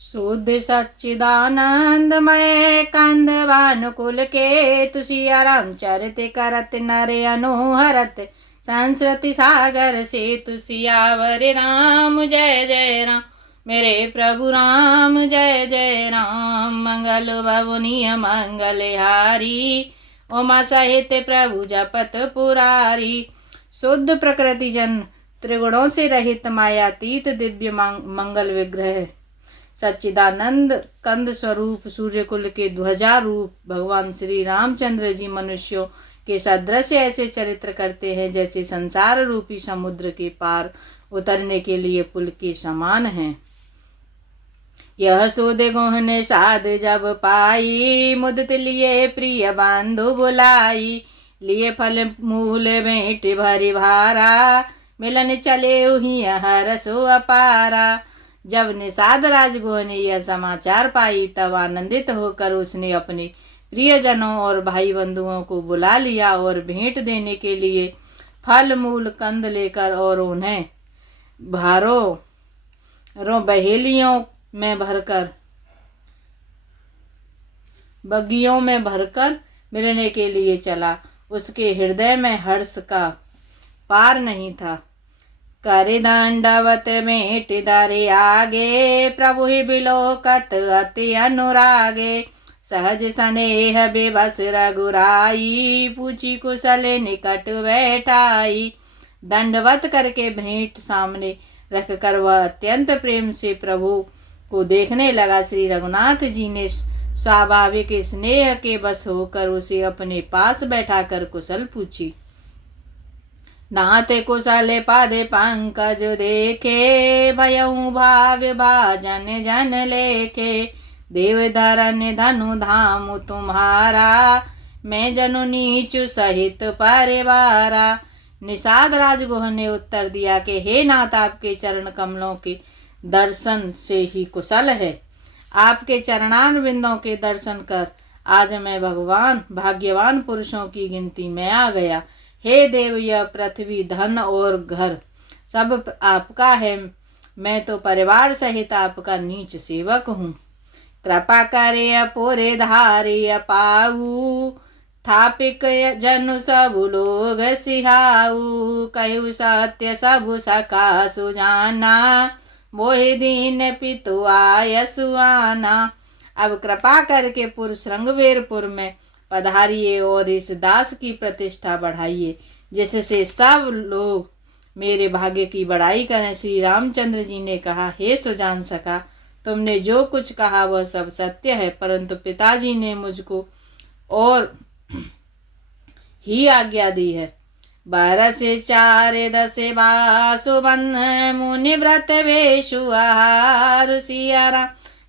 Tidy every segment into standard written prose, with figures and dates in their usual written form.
शुद्ध सच्चिदानंदमय कंद भानुकुल के तुसिया रामचरित करत नर अनुहरत संस्कृति सागर से तुसियावर राम जय जय राम। मेरे प्रभु राम जय जय राम। मंगल भवनीय मंगलहारी उमा सहित प्रभु जपत पुरारी। शुद्ध प्रकृति जन त्रिगुणों से रहित मायातीत दिव्य मंगल विग्रह सच्चिदानंद कंद स्वरूप सूर्यकुल के ध्वजा रूप भगवान श्री रामचंद्र जी मनुष्यों के सदृश ऐसे चरित्र करते हैं जैसे संसार रूपी समुद्र के पार उतरने के लिए पुल के समान हैं। यह सुध गुण साध जब पाई मुदित लिए प्रिय बंधु बुलाई। लिए फल मूल भेंट भरी भारा मिलन चले उही हरसो अपारा। जब निषाद राजगुह ने यह समाचार पाई तब आनंदित होकर उसने अपने प्रियजनों और भाई बंधुओं को बुला लिया और भेंट देने के लिए फल मूल कंद लेकर और उन्हें बहेलियों में भरकर बग्गियों में भरकर मिलने के लिए चला। उसके हृदय में हर्ष का पार नहीं था। करे दंडवत भेंट दरे आगे प्रभु ही बिलोकत अति अनुरागे। सहज स्नेह बेबस रघुराई पूछी कुशल निकट बैठाई। दंडवत करके भेंट सामने रखकर वह अत्यंत प्रेम से प्रभु को देखने लगा। श्री रघुनाथ जी ने स्वाभाविक स्नेह के बस होकर उसे अपने पास बैठाकर कुशल पूछी। नाते कुशल पादे पंकज देखे भयऊ भाग भाजन जन लेखे। देव धरन धनु धाम तुम्हारा मैं जनु नीचु सहित परिवारा। निषाद राजगुह ने उत्तर दिया कि हे नाथ, आपके चरण कमलों के दर्शन से ही कुशल है। आपके चरणान बिंदों के दर्शन कर आज मैं भगवान भाग्यवान पुरुषों की गिनती में आ गया। हे देव, यह पृथ्वी धन और घर सब आपका है। मैं तो परिवार सहित आपका नीच सेवक हूँ। कृपा करे पूरे धारे पाऊ थापिक जनु सब लोग सिहाऊ। कहु सत्य सब सका सुजाना मोहि दीन पितु आय सुआना। अब कृपा करके पुरुष रंगवीरपुर में पधारिए और इस दास की प्रतिष्ठा बढ़ाइए जिससे सब लोग मेरे भाग्य की बड़ाई करें। श्री रामचंद्र जी ने कहा, हे सुजान सका, तुमने जो कुछ कहा वह सब सत्य है, परंतु पिताजी ने मुझको और ही आज्ञा दी है। 12 से 4 10 बासु बन मुनि व्रत वेशु आहार। सियारा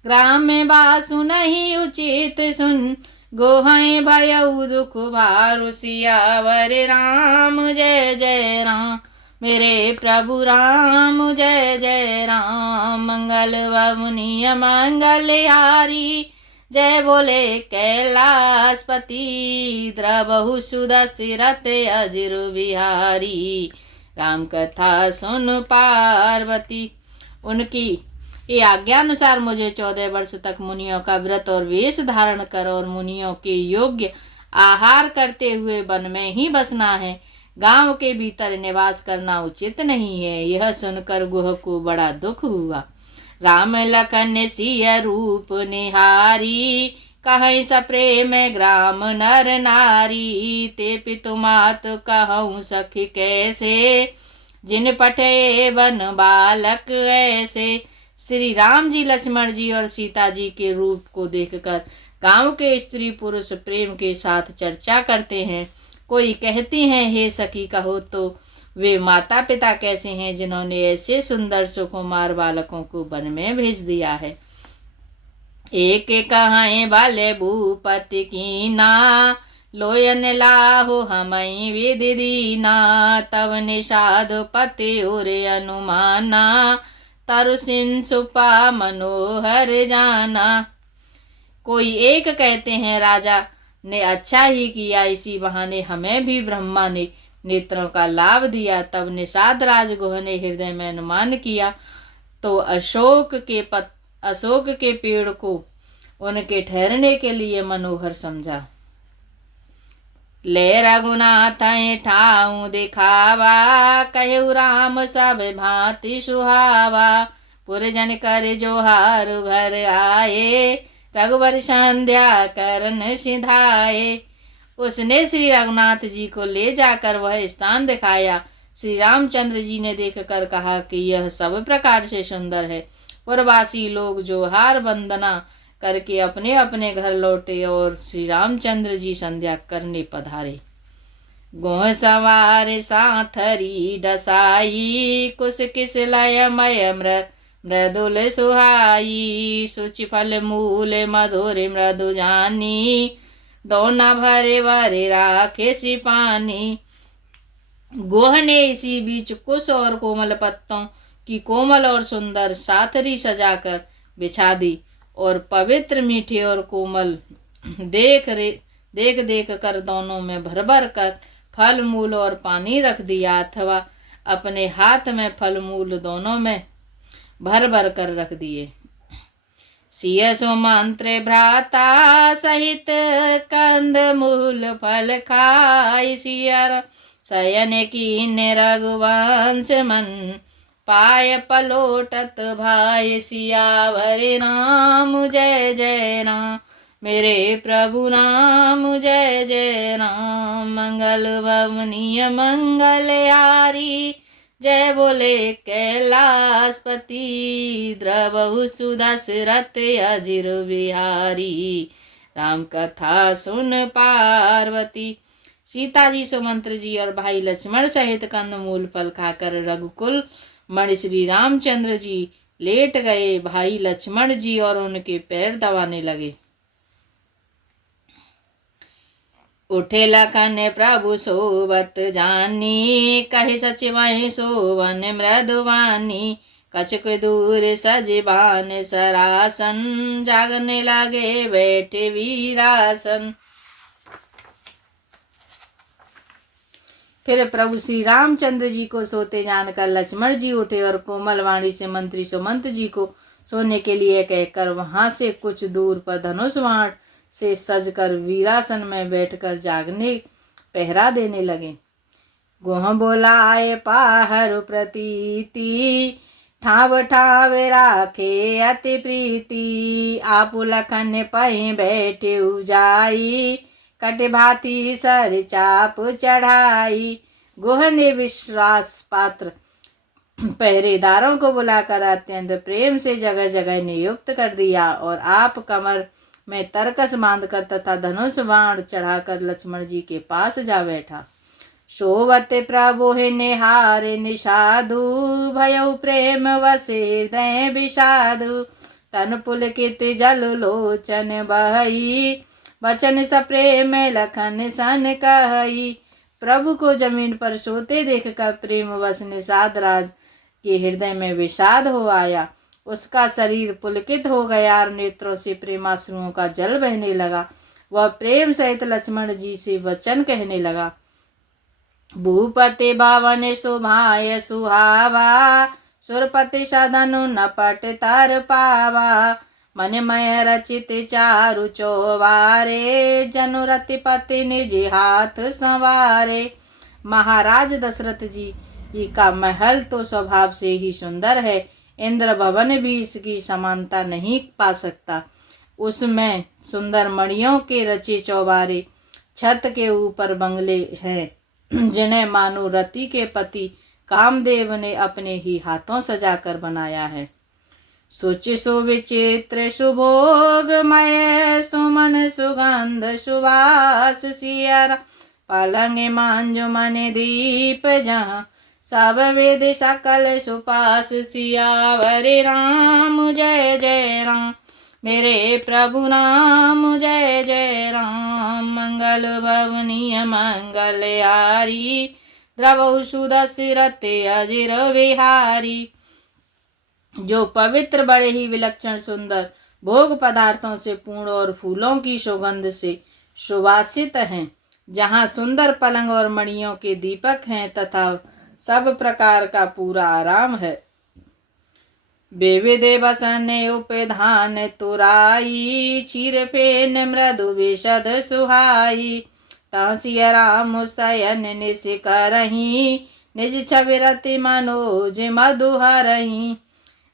ग्राम में बासु नहीं उचित सुन गोहै भयउ दुख भारु। सियावर राम जय जय राम। मेरे प्रभु राम जय जय राम। मंगल भवनीय मंगलहारी जय बोले कैलाशपति। द्रबहु सुदशरथ अजिर बिहारी। राम कथा सुन पार्वती। उनकी ये आज्ञानुसार मुझे 14 वर्ष तक मुनियों का व्रत और वेश धारण कर और मुनियों के योग्य आहार करते हुए वन में ही बसना है। गांव के भीतर निवास करना उचित नहीं है। यह सुनकर गुह को बड़ा दुख हुआ। राम लखन सिय रूप निहारी कहीं सप्रेम ग्राम नर नारी। ते पितु मात कहूँ सखी कैसे जिन पठे वन बालक ऐसे। श्री राम जी लक्ष्मण जी और सीता जी के रूप को देखकर गांव के स्त्री पुरुष प्रेम के साथ चर्चा करते हैं। कोई कहती हैं, हे सखी कहो तो वे माता पिता कैसे हैं जिन्होंने ऐसे सुंदर सुकुमार बालकों को वन में भेज दिया है। एक कहें भले भूपति कीना लोयन लाहो हमई विधि दीना। तब निषाद पति उरे अनुमाना तरुसिन सुपा मनोहर जाना। कोई एक कहते हैं, राजा ने अच्छा ही किया, इसी बहाने हमें भी ब्रह्मा ने नेत्रों का लाभ दिया। तब निषाद राजगुह ने हृदय में अनुमान किया तो अशोक के अशोक के पेड़ को उनके ठहरने के लिए मनोहर समझा। ले रघुनाथ ठाऊ दिखावा, कहु राम सब भांति सुहावा। पुरजन कर जोहार घर आए, रघुवर संध्या करन सिधाए। उसने श्री रघुनाथ जी को ले जाकर वह स्थान दिखाया। श्री रामचंद्र जी ने देखकर कहा कि यह सब प्रकार से सुंदर है। पुरवासी लोग जोहार वंदना करके अपने अपने घर लौटे और श्री रामचंद्र जी संध्या करने पधारे। गोह सवार साथरी डसाई, कुश किस लय मय मृदुल सुहाई। सुचि फल मूल मधुर मृदु जानी, दोना भरे भरे राखे सी पानी। गोह ने इसी बीच कुश और कोमल पत्तों की कोमल और सुंदर साथरी सजाकर बिछा दी और पवित्र मीठे और कोमल देख देख कर दोनों में भर भर कर फल मूल और पानी रख दिया, अथवा अपने हाथ में फल मूल दोनों में भर भर कर रख दिए। सिय सुमंत्र भ्राता सहित कंद मूल फल खाई, सिया शयन कीन रघुवंश मन पाय पलोटत भाई। सियावर राम जय जय राम, मेरे प्रभु राम जय जय राम। मंगल भवनीय मंगल यारी, जय बोले कैलाशपति। द्रवहु सुदशरथ अजिर बिहारी, राम कथा सुन पार्वती। सीता जी, सुमंत्र जी और भाई लक्ष्मण सहित कंदमूल फल खाकर रघुकुल मणि श्री रामचंद्र जी लेट गए। भाई लक्ष्मण जी और उनके पैर दबाने लगे। उठे लखन प्रभु सोबत जानी, कहे सचिवहि सोवन मृदुवानी। कछुक दूर सजबान सरासन, जागने लगे बैठे वीरासन। फिर प्रभु श्री रामचंद्र जी को सोते जानकर लक्ष्मण जी उठे और कोमल वाणी से मंत्री सुमंत जी को सोने के लिए कहकर वहां से कुछ दूर पर धनुष बाण से सजकर वीरासन में बैठकर जागने पहरा देने लगे। गोह बोला आए पाहर प्रतीति, ठाव ठाव राखे अति प्रीति। आप लखन पहि बैठे उजाई, कट भाती सर चाप चढ़ाई। गोह ने विश्वास पात्र पहरेदारों को बुलाकर अत्यंत प्रेम से जगह जगह नियुक्त कर दिया और आप कमर में तरकस बांधकर तथा धनुष बाण चढ़ाकर लक्ष्मण जी के पास जा बैठा। शोभत प्रभु निहार निषादु, भयउ प्रेम वसे हृदय विषादु। तन पुलकित जल लोचन बहई, वचन सप्रेम लखन सन कहई। प्रभु को जमीन पर सोते देखकर प्रेम वश निषाद राज के हृदय में विषाद हो आया। उसका शरीर पुलकित हो गया और नेत्रों से प्रेमाश्रुओं का जल बहने लगा। वह प्रेम सहित लक्ष्मण जी से वचन कहने लगा। भूपति भवन शोभाय सुहावा, सुरपति सदनु नपट तर पावा। मन मय रचित चारु चौबारे, जनुरतिपति निज हाथ संवारे। महाराज दशरथ जी का महल तो स्वभाव से ही सुंदर है, इंद्र भवन भी इसकी समानता नहीं पा सकता। उसमें सुंदर मणियों के रचे चौबारे, छत के ऊपर बंगले हैं जिन्हें मानो रति के पति कामदेव ने अपने ही हाथों सजाकर बनाया है। सुचि सुविचित्र सुभोगमय, सुमन सुगंध सुवास सियर। पलंग मांजो मन दीप जहाँ, सब वेद सकल सुपास। सियावर राम जय जय राम, मेरे प्रभु राम जय जय राम। मंगल भवनीय मंगल हारी, द्रवहु सुदशरथ अजिर विहारी। जो पवित्र बड़े ही विलक्षण सुंदर भोग पदार्थों से पूर्ण और फूलों की सुगंध से सुवासित हैं, जहाँ सुंदर पलंग और मणियों के दीपक हैं तथा सब प्रकार का पूरा आराम है। विविधे बसन उपधान तुराई, चीर फेन मृदु विशद सुहाई। तांसिया राम शयन निश करही, निज छवि रति मनोज मधुहरही।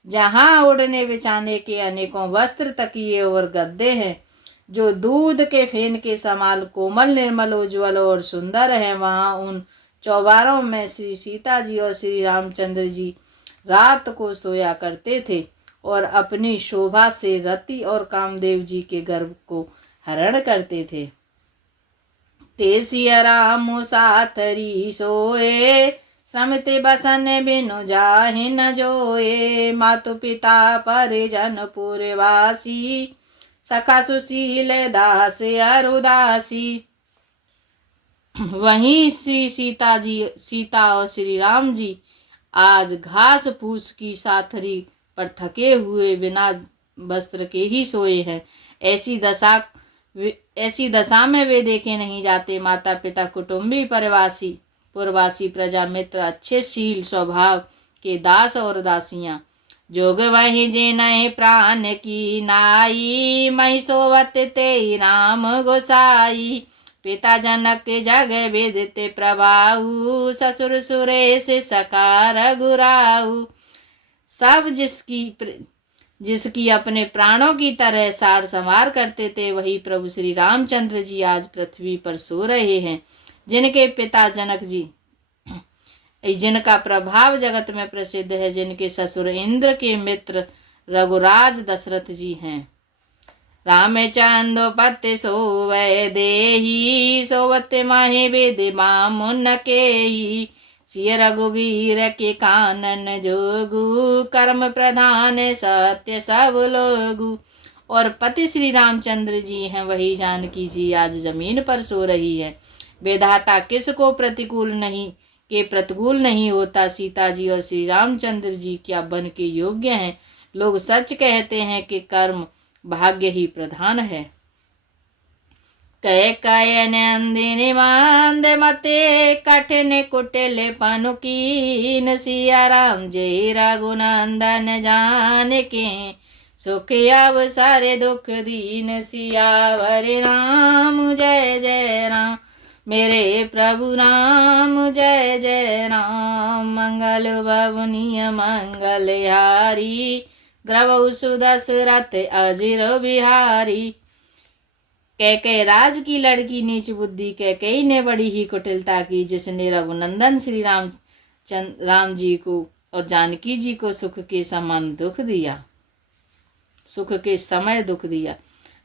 जहाँ उड़ने बिछाने के अनेकों वस्त्र, तकिए और गद्दे हैं, जो दूध के फेन के समान कोमल, निर्मल, उज्ज्वल और सुंदर है, वहाँ उन चौबारों में श्री सीता जी और श्री रामचंद्र जी रात को सोया करते थे और अपनी शोभा से रति और कामदेव जी के गर्भ को हरण करते थे। ते सिया राम साथरी सोए, श्रमते बसन बिनु जाहि न जोए। मातु पिता परिजन पुरवासी, सखा सुशील दास अरुदासी। वहीं श्री सीता और श्री राम जी आज घास फूस की साथरी पर थके हुए बिना वस्त्र के ही सोए हैं। ऐसी दशा में वे देखे नहीं जाते। माता पिता, कुटुंबी, पुरवासी, प्रजा मित्र, अच्छे शील स्वभाव के दास और दासियां। जोग वही जेनहि प्राण की नाई, मही सोवत ते राम गोसाई। पिता जनक जग विदित प्रभाऊ, ससुर सुरेश सखा रघुराऊ। सब जिसकी अपने प्राणों की तरह सार संवार करते थे, वही प्रभु श्री रामचंद्र जी आज पृथ्वी पर सो रहे हैं। जिनके पिता जनक जी, जिनका प्रभाव जगत में प्रसिद्ध है, जिनके ससुर इंद्र के मित्र रघुराज दशरथ जी हैं। रामचंद्र सोवै देही, सोवत माहे वेद मामुन केही। सिय रघुवीर के कानन जोगु, कर्म प्रधान सत्य सब लोगु। और पति श्री रामचंद्र जी हैं, वही जानकी जी आज जमीन पर सो रही है। विधाता किसको प्रतिकूल नहीं होता। सीता जी और श्री रामचंद्र जी क्या बन के योग्य हैं। लोग सच कहते हैं कि कर्म भाग्य ही प्रधान है। कह कयन अंदिन मांद मते, कठिन कुटिल पनुकीन। सिया राम जय रघुनंदन जान के, सुख अवसर दुख दीन। सियावर राम जय जय राम, मेरे प्रभु राम जय जय राम। मंगल भवनीय मंगलहारी, द्रवौ सुदशरथ अजिर बिहारी। कैकेयी राज की लड़की नीच बुद्धि कैकेयी ने बड़ी ही कुटिलता की, जिसने रघुनंदन श्री राम जी को और जानकी जी को सुख के समय दुख दिया।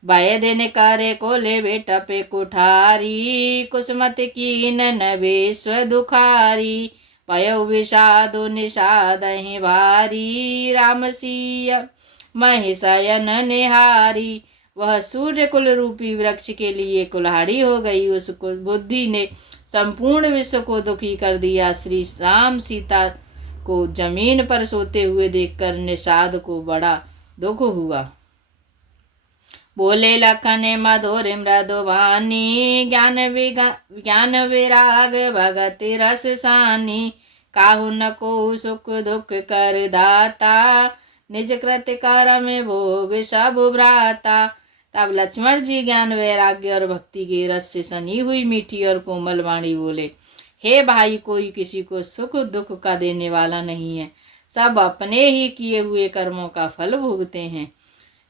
बाय दिन करे को ले बेटा पे कुठारी, कुसुमत की नवेश्व दुखारी। पयो विषादु निषादहि भारी, राम सिया महिषयन निहारी। वह सूर्य कुल रूपी वृक्ष के लिए कुल्हाड़ी हो गई। उसको बुद्धि ने संपूर्ण विश्व को दुखी कर दिया। श्री राम सीता को जमीन पर सोते हुए देखकर निषाद को बड़ा दुख हुआ। बोले लखन मधुर मृदुवानी, ज्ञान विराग भगति रस सानी। काहू न को सुख दुख कर दाता, निज कृत कर्म भोग सब भ्राता। तब लक्ष्मण जी ज्ञान वैराग्य और भक्ति के रस से सनी हुई मीठी और कोमल वाणी बोले, हे भाई, कोई किसी को सुख दुख का देने वाला नहीं है। सब अपने ही किए हुए कर्मों का फल भोगते हैं।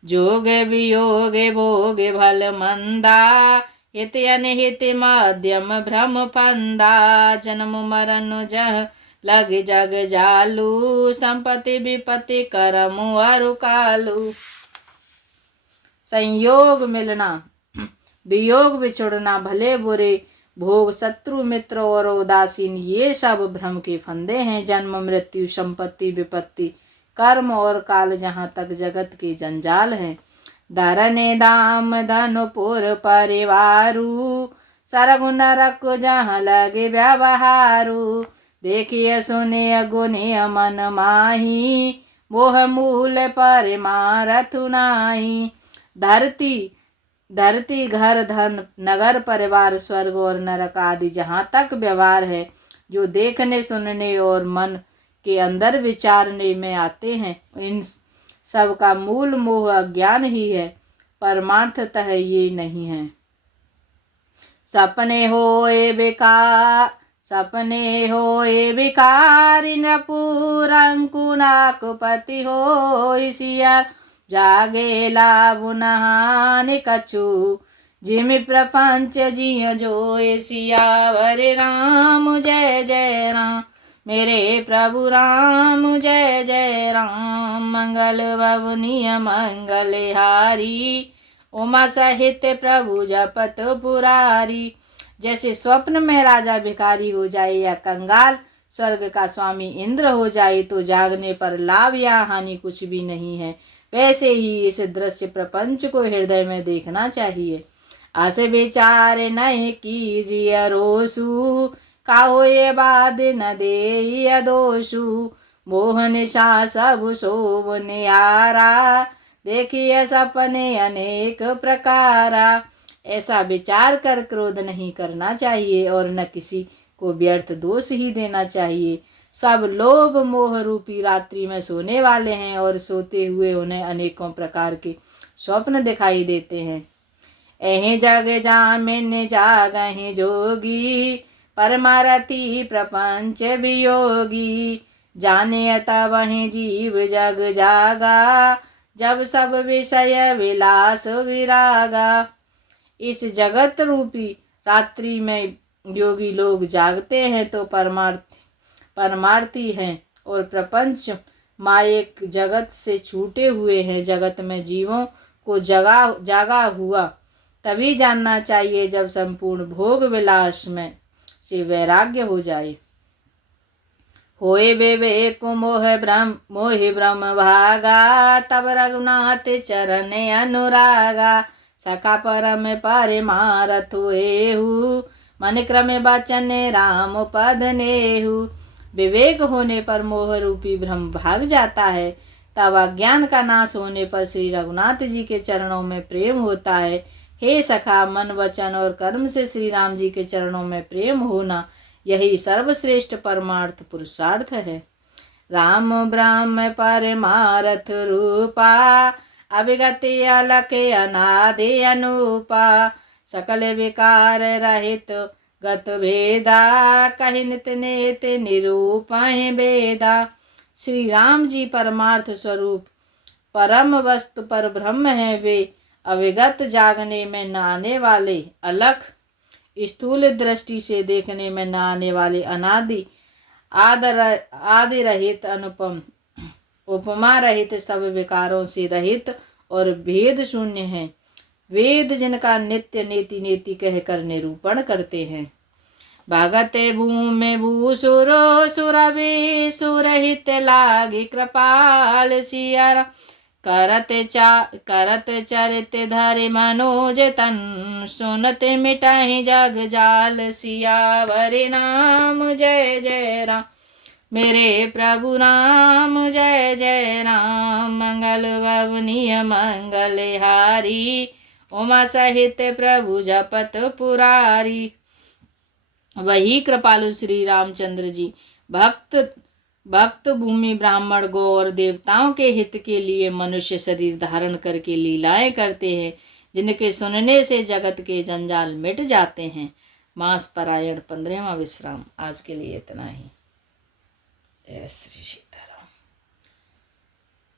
जोग वियोग भोग भल मंदा, हित अनहित मध्यम भ्रम फंदा। जन्म मरण जह लग जग जालू, संपत्ति विपत्ति करम अरु कालू। संयोग मिलना, वियोग बिछुड़ना, भले बुरे भोग, शत्रु मित्र और उदासीन, ये सब भ्रम के फंदे हैं। जन्म मृत्यु, संपत्ति विपत्ति, कर्म और काल, जहाँ तक जगत के जंजाल हैं। धरने दाम धनुपुर परिवारू, सरगु नरक जहाँ लगे व्यवहारू। देखिए सुने गुने मन माही, मोह मूल पर मारथु नाही। धरती घर धन नगर परिवार, स्वर्ग और नरक आदि जहाँ तक व्यवहार है, जो देखने सुनने और मन के अंदर विचारने में आते हैं। इन सब का मूल मोह अज्ञान ही है, परमार्थतः ये नहीं है। सपने होए बेकार, सपने होए बिकारी, नृपुर अंकुनाकुपति होई सिया, जागे लाभ नहाने कछु, जिमि प्रपंच जिय जोए सियावर राम जय जय राम, मेरे प्रभु राम जय जय राम। मंगल भवनीय मंगलहारी, उमा सहित प्रभु जपत पुरारी। जैसे स्वप्न में राजा भिखारी हो जाए या कंगाल स्वर्ग का स्वामी इंद्र हो जाए तो जागने पर लाभ या हानि कुछ भी नहीं है, वैसे ही इस दृश्य प्रपंच को हृदय में देखना चाहिए। आस विचार नहीं कीजिए रोसु, काहो ये बाद न दे दोषु, मोहन सा सब शोभ निहारा, देखिए सपने अनेक प्रकारा। ऐसा विचार कर क्रोध नहीं करना चाहिए और न किसी को व्यर्थ दोष ही देना चाहिए। सब लोभ मोह रूपी रात्रि में सोने वाले हैं और सोते हुए उन्हें अनेकों प्रकार के स्वप्न दिखाई देते हैं। एहि जग जामिन जागहि जोगी, परमारथी प्रपंच वियोगी, जाने तब वही जीव जग जागा, जब सब विषय विलास विरागा। इस जगत रूपी रात्रि में योगी लोग जागते हैं तो परमार्थी हैं और प्रपंच मायिक जगत से छूटे हुए हैं। जगत में जीवों को जागा हुआ तभी जानना चाहिए जब संपूर्ण भोग विलास में से वैराग्य हो जाए। होए विवेक मोह ब्रह्म भागा, तब रघुनाथ चरण अनुरागा, सखा परम परमारथ हुएहु, मन क्रम बचन राम पद नेहु। विवेक होने पर मोह रूपी भ्रम भाग जाता है, तब अज्ञान का नाश होने पर श्री रघुनाथ जी के चरणों में प्रेम होता है। हे सखा, मन वचन और कर्म से श्री राम जी के चरणों में प्रेम होना यही सर्वश्रेष्ठ परमार्थ पुरुषार्थ है। राम ब्रह्म परमारथ रूपा, अविगति अलख अनादि अनूपा, सकल विकार रहित गत भेदा, कहि नित नेत निरूपहि वेदा। श्री राम जी परमार्थ स्वरूप परम वस्तु पर ब्रह्म है। वे अविगत, जागने में न आने वाले, अलख, स्थूल दृष्टि से देखने में न आने वाले, अनादि आदि रहित, अनुपम, उपमा रहित, सब विकारों से रहित और भेद शून्य है। वेद जिनका नित्य नेति नेति कहकर निरूपण करते हैं। भागते भूमि भूसुरो सुरभि सुरहित लागी कृपाल सिया, करत चरित धरि मनोज तन, सुनत मिटाहि जग जाल सियावर राम जय जय राम, मेरे प्रभु राम जय जय राम। मंगल भवनीय मंगलहारी, उमा सहित प्रभु जपत पुरारी। वही कृपालु श्री रामचंद्र जी भक्त भूमि ब्राह्मण गौ और देवताओं के हित के लिए मनुष्य शरीर धारण करके लीलाएं करते हैं, जिनके सुनने से जगत के जंजाल मिट जाते हैं। मास परायण 15वां विश्राम। आज के लिए इतना ही। जय श्री सीताराम।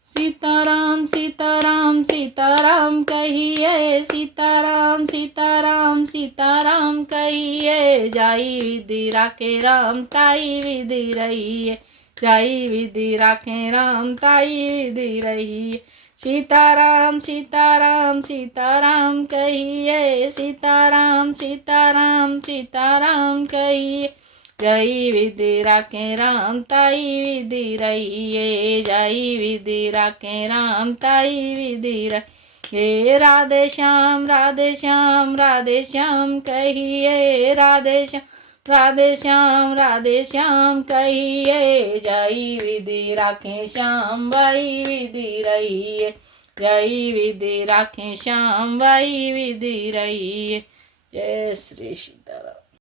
सीताराम सीताराम सीताराम कहिए, सीताराम सीताराम सीताराम कहिए, जाई विधि राखे राम ताई विधि रहिए, जाई विधि राखे राम ताई विधि रहिए। सीताराम सीताराम सीताराम कहिए, सीताराम सीताराम सीताराम कहिए, जय विधि राखे राम ताई विधि रहिए, जय विधि राखे राम ताई विधि रहिए। राधे श्याम राधे श्याम राधे श्याम कहिए, राधे श्याम राधे श्याम राधे श्याम कहिए, जय विधि राखे श्याम वही विधि रहिए, जय विधि राखे श्याम वही विधि रहिए। जय श्री सीताराम।